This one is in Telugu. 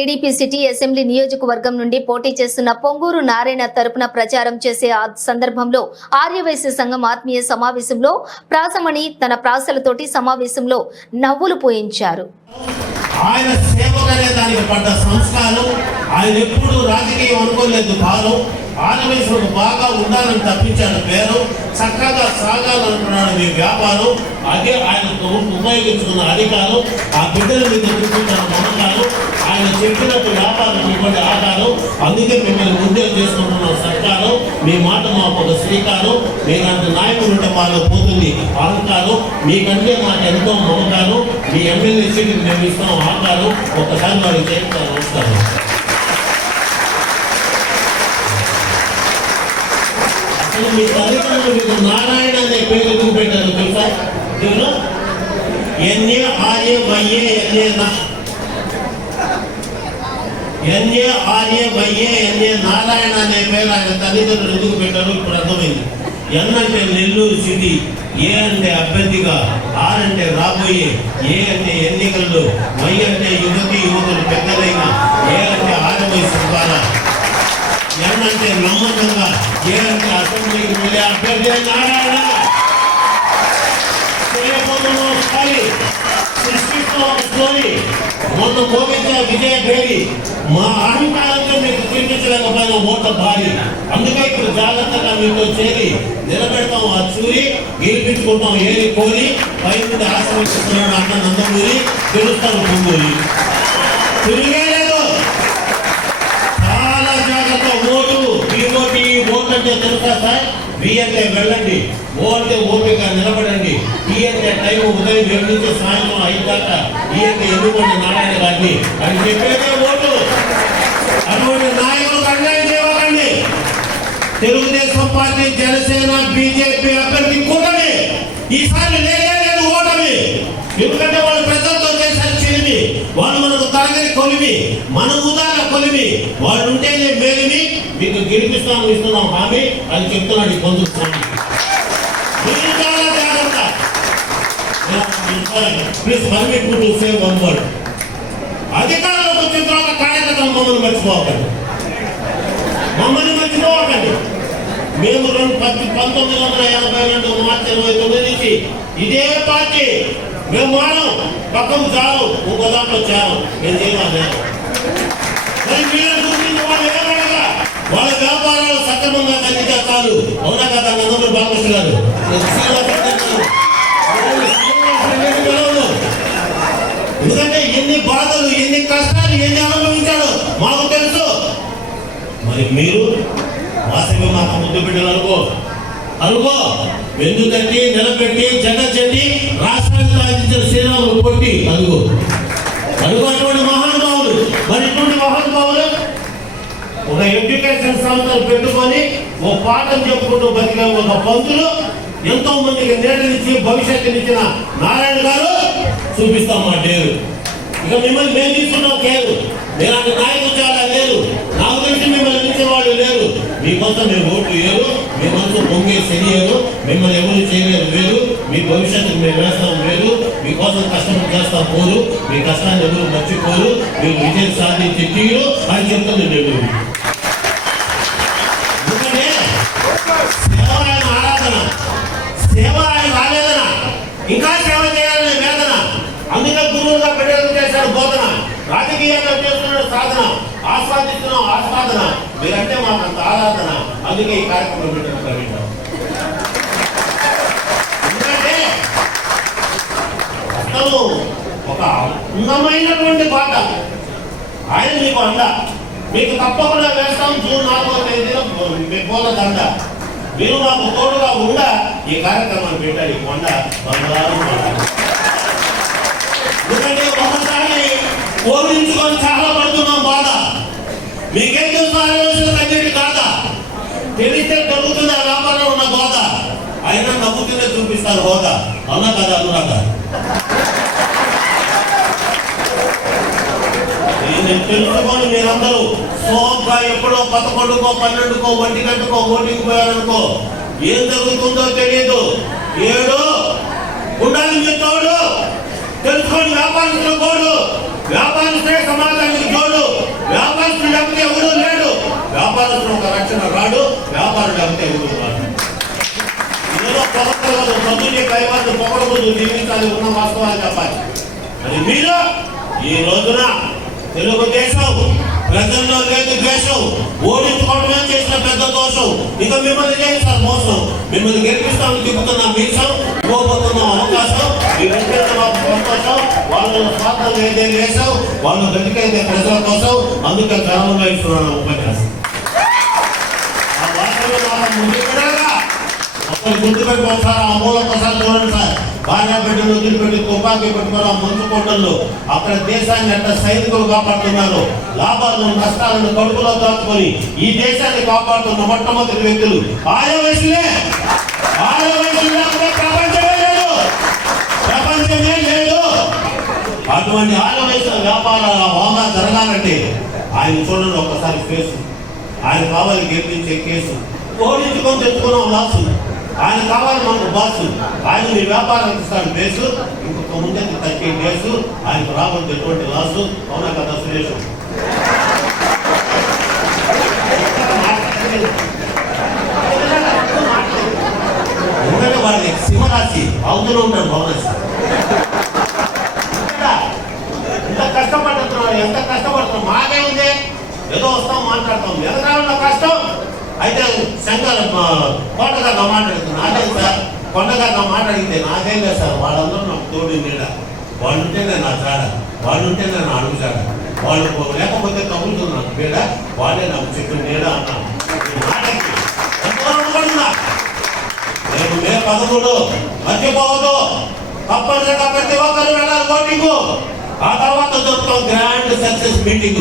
టీడీపీ సిటీ అసెంబ్లీ నియోజకవర్గం నుండి పోటీ చేస్తున్న పొంగూరు నారాయణ తరపున ప్రచారం చేసే ఆ సందర్భంలో ఆర్యవైశ్య సంఘం ఆత్మీయ సమావేశంలో ప్రాసమణి తన ప్రాసలతోటి సమావేశంలో నవ్వులు పోయించారు. ఆయన సేవకనే దానికి పడ్డ సంస్కారం, ఆయన ఎప్పుడు రాజకీయం అనుకోలేదు. కాలం ఆర్యవైశ్యులకు బాగా ఉండాలని తప్పించాడు పేరు, చక్కగా సాగాలనుకున్నాడు మీ వ్యాపారం. అదే ఆయన ఉపయోగించుకున్న అధికారం, ఆ బిడ్డల మీద చూపించిన మమకారం, ఆయన చెప్పినట్టు వ్యాపారం ఇవ్వండి ఆధారం. అందుకే మిమ్మల్ని ముందే చేసుకుంటున్న సర్కారం. మీ మాట మాకు ఒక శ్రీకారం. మీలాంటి నాయకులు ఉంటే మాలో పోతుంది అహంకారం. మీకంటే మాకు ఎంతో మమకారం. మీ ఎమ్మెల్యే సీటుకి మేము ఇస్తాం ఆకారం. ఒక్కసారి వారికి చేస్తాను. నమస్కారం. మీ తల్లిదండ్రులు మీకు నారాయణ అనే పేరు ఎందుకు పెట్టారు తెలుసా? నారాయణ అనే పేరు ఆయన తల్లిదండ్రులు ఎందుకు పెట్టారు ఇప్పుడు అర్థమైంది. ఎన్ అంటే నెల్లూరు సిటీ, ఏ అంటే అభ్యర్థిగా, ఆర్ అంటే రాబోయే, ఏ అంటే ఎన్నికల్లో, వై అంటే యువకులు పెద్దలైన, ఏ అంటే ఆర్యవైశ్య ద్వారా, ఎన్ అంటే నమ్మకంగా, ఏ అంటే అసెంబ్లీకి వెళ్ళే అభ్యర్థి నారాయణ. మొన్న గోవింద విజయ పేరి మా అహంకారంతో మీకు చూపించలేకపోయిన ఓట్ల భారీ. అందుకే ఇప్పుడు జాగ్రత్తగా మీతో చేరి నిలబెడతాం. ఆ చూరి గెలిపించుకుంటాం. ఏరి కోరి పై నుండి ఆశ్రయిస్తున్నాడు అన్న నందమూరి. గెలుస్తాను పొంగూరి. తిరిగేలేదు. చాలా జాగ్రత్త. ఓటు ఓటు అంటే తెలుసా సార్? బి అంటే వెళ్ళండి, ఓ అంటే ఓపిక నిలబడండి, ఈ అంటే టైం ఉదయం 7 నుంచి సాయంత్రం 5 దాకా, ఈ అంటే ఎన్నుకోండి నారాయణ గారిని అని చెప్పేదే ఓటు. అటువంటి నాయకులకు అన్యాయం చేయకండి. తెలుగుదేశం పార్టీ, జనసేన, బీజేపీ అభ్యర్థి కూటమి ఈసారి లేదు ఓటమి. ఎందుకంటే వాళ్ళు ప్రజలతో చేశారు చిలిమి. వాళ్ళు మనకు తరగని కొలిమి, మన ఉదార కొలిమి. వాళ్ళు ఉంటేనే మేలిమి. మీకు గెలిపిస్తాము, ఇస్తున్నాం హామీ అని చెప్తున్నాడు ఈ పొందుతున్నాను. అధికారంలోకి వచ్చిన తర్వాత కార్యకర్తలు మమ్మల్ని మర్చిపోకండి. మేము 1982 మార్చి 29 నుంచి ఇదే పార్టీ. మేము మానం పక్కకు చాలు, ఇంకో దాంట్లో చాలు. నేను చేయవాలి. వాళ్ళ వ్యాపారాలు సక్రమంగా కలిగితే చాలు. అవునా కదా నందమూరి బాలకృష్ణ గారు? ఎందుకంటే ఎన్ని బాధలు, ఎన్ని కష్టాలు, ఎన్ని అనుభవించాడు మాకు తెలుసు. మరి మీరు వాసవి మాకు ముద్దు బిడ్డలు అనుకో. ఎందుకంటే నిలబెట్టి జగజ్జట్టి రాష్ట్రాన్ని సాధించిన శ్రీరాములు కొట్టి అడుగు అటువంటి మహానుభావులు. మరి ఇటువంటి మహానుభావులు ఒక ఎడ్యుకేషన్ సంస్థలు పెట్టుకొని ఓ పాఠం చెప్పుకుంటూ బతికే ఒక పంతులు ఎంతో మందికి నేటినిచ్చి భవిష్యత్తునిచ్చిన నారాయణ గారు చూపిస్తాం మా డేరు. ఇక మిమ్మల్ని మేము తీసుకున్నాం కేరు. మీలాంటి నాయకులు చాలా లేరు. నాకు తెలిసి మిమ్మల్ని మించిన వాళ్ళు లేరు. మీకోసం మేము ఓట్లు వేరు, మీ మనసు పొంగే శనియరు. మిమ్మల్ని ఎవరు చేయలేరు వేరు. మీ భవిష్యత్తుకు మేము వేస్తాం వేరు. మీకోసం కష్టం చేస్తాం పోరు. మీ కష్టాన్ని ఎవరు మర్చిపోరు. మీరు విజయం సాధించి తీరు అని చెప్తుంది నేను. సేవ ఆయన ఆవేదన, ఇంకా సేవ చేయాలనే వేదన. అందుకే గురువుగా బిడ్డలు చేశాడు బోధన, రాజకీయంగా చేస్తున్నాడు సాధన, ఆస్వాదిస్తున్నాం ఆస్వాదన. మీరంటే మాకు అంత ఆరాధన. అందుకే ఈ కార్యక్రమం పెట్టాం. ఎందుకంటే అసలు ఒక అందమైనటువంటి పాట ఆయన మీకు అండ. మీకు తప్పకుండా వేస్తాం. జూన్ 4వ తేదీన మీ పూల దండ. మీరు మాకు తోడుగా ఉండ ఈ కార్యక్రమాన్ని పెట్టాలి. కొండ ఎందుకంటే ఒకసారి ఓడించుకొని చాలా పడుతున్నాం బాధ. మీకేం తెలుసు? తగ్గేది కాదా? తెలిస్తే దొరుకుతుంది ఆ వ్యాపారంలో ఉన్న బాధ. అయినా నవ్వుతూనే చూపిస్తారు హోదా. అవునా కదా అనురాధ? తెలుసుకొని మీరందరూ సోగ్గా ఎప్పుడో 11కో 12కో 1 గంటకో ఓటింగ్ పోయారనుకో ఏం జరుగుతుందో తెలియదు. 7 ఉండాలి మీ తోడు. తెలుసుకొని వ్యాపారస్తుల కోడు వ్యాపారస్తుడే సమాజానికి జోడు. వ్యాపారస్తుడు లేకపోతే ఎవరు లేడు. వ్యాపారస్తుడు ఒక రక్షణ రాడు. వ్యాపారం లేకపోతే ఎవరు రాడు. ఏదో పొగడకూడదు, చదువుని కైవాళ్ళు పొగడకూడదు, జీవితాలు ఉన్న వాస్తవాలు చెప్పాలి. అది మీరు ఈ రోజున తెలుగుదేశం ప్రజల్లో లేదు ద్వేషం, ఓడించుకోవడమే చేసిన పెద్ద దోషం. ఇక మిమ్మల్ని చేస్తారు మోసం. మిమ్మల్ని గెలిపిస్తామని చెబుతున్న మీసం, పోబోతున్న అవకాశం, ఈ వెంకట మాకు సంతోషం. వాళ్ళు స్వార్థం ఏదేం చేసావు, వాళ్ళు బతికేదే ప్రజల కోసం. అందుకే గ్రామంలో ఇస్తున్నాను ఉపన్యాసం. ఆ వాస్తవం ముందు కూడా ఒకరు గుర్తుపెట్టి ఒకసారి ఆ మూల ఒకసారి చూడండి సార్. భార్య బిడ్డలు వదిలిపెట్టి తుపాకీ పెట్టుకుని ఆ మంచు కొండల్లో అక్కడ దేశాన్ని ఎట్లా సైనికులు కాపాడుతున్నారు. లాభాలను నష్టాలను కడుపులో దాచుకొని ఈ దేశాన్ని కాపాడుతున్న మొట్టమొదటి వ్యక్తులు ఆర్యవైశ్యులే. ఆర్యవైశ్యులు లేకపోతే ప్రపంచమే లేదు, ప్రపంచమే లేదు. అటువంటి ఆర్యవైశ్యుల వ్యాపారాల హోదా జరగాలంటే ఆయన చూడండి ఒక్కసారి ఫేసు. ఆయన కావాలి గెలిపించే కేసు, ఓడించుకొని తెచ్చుకున్నాం లాసు. ఆయన కావాలి మనకు బాసు. ఆయన మీ వ్యాపారం ఇస్తాడు బేసు. ఇంకొక ముందే తగ్గే బేసు. ఆయనకు రాబోతే ఎటువంటి లాసు. అవునా కదా సురేష్? ఎందుకంటే వాళ్ళకి సింహరాశి అవుతూనే ఉంటాడు భవనరాశి. ఎంత కష్టపడుతున్నాం, ఎంత కష్టపడుతున్నాం. మాకే ఉంది ఏదో వస్తాం మాట్లాడతాం. ఎదగాలన్న కష్టం. అయితే శంకర్ కొండగా మాట్లాడుతుంది. నాదే సార్ కొండగా మాట్లాడితే నాదేం లేదు సార్. వాళ్ళందరూ నాకు తోడు నీడ. వాళ్ళు ఉంటేనే నా చాడ, వాళ్ళు ఉంటేనే నా అడుగు చాడ. వాళ్ళు లేకపోతే తగులుతుంది నాకు పీడ. వాళ్ళే నాకు చెప్పిన నీడ అన్నాను. నేను మే 13 మర్చిపోవద్దు. తప్పనిసరిగా ప్రతి ఒక్కరు వెళ్ళాలి ఓటింగ్. ఆ తర్వాత దొరుకుతాం గ్రాండ్ సక్సెస్ మీటింగ్.